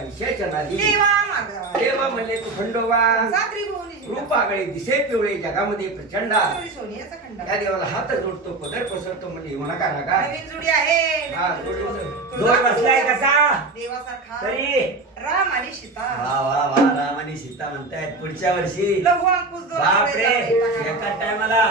विषयाच्या नादी देवा मागा देवा म्हणले तू खंडोबा सागरी भुवनी रूप आगळे दिसे पिवळे जगामध्ये प्रचंडा सोनियाचा खंडा त्या देवाला हात जोडतो पदर पसरतो म्हणजे येऊ नका नका नवीन जोडी आहे हा, जोडी होतं. जोर बसलाय कसा देवासारखा तरी राम आणि सीता वा वा वा राम आणि सीता म्हणतायत पुढच्या वर्षी लघु अंकुश दोन बापरे जोडे जावई एका टायमाला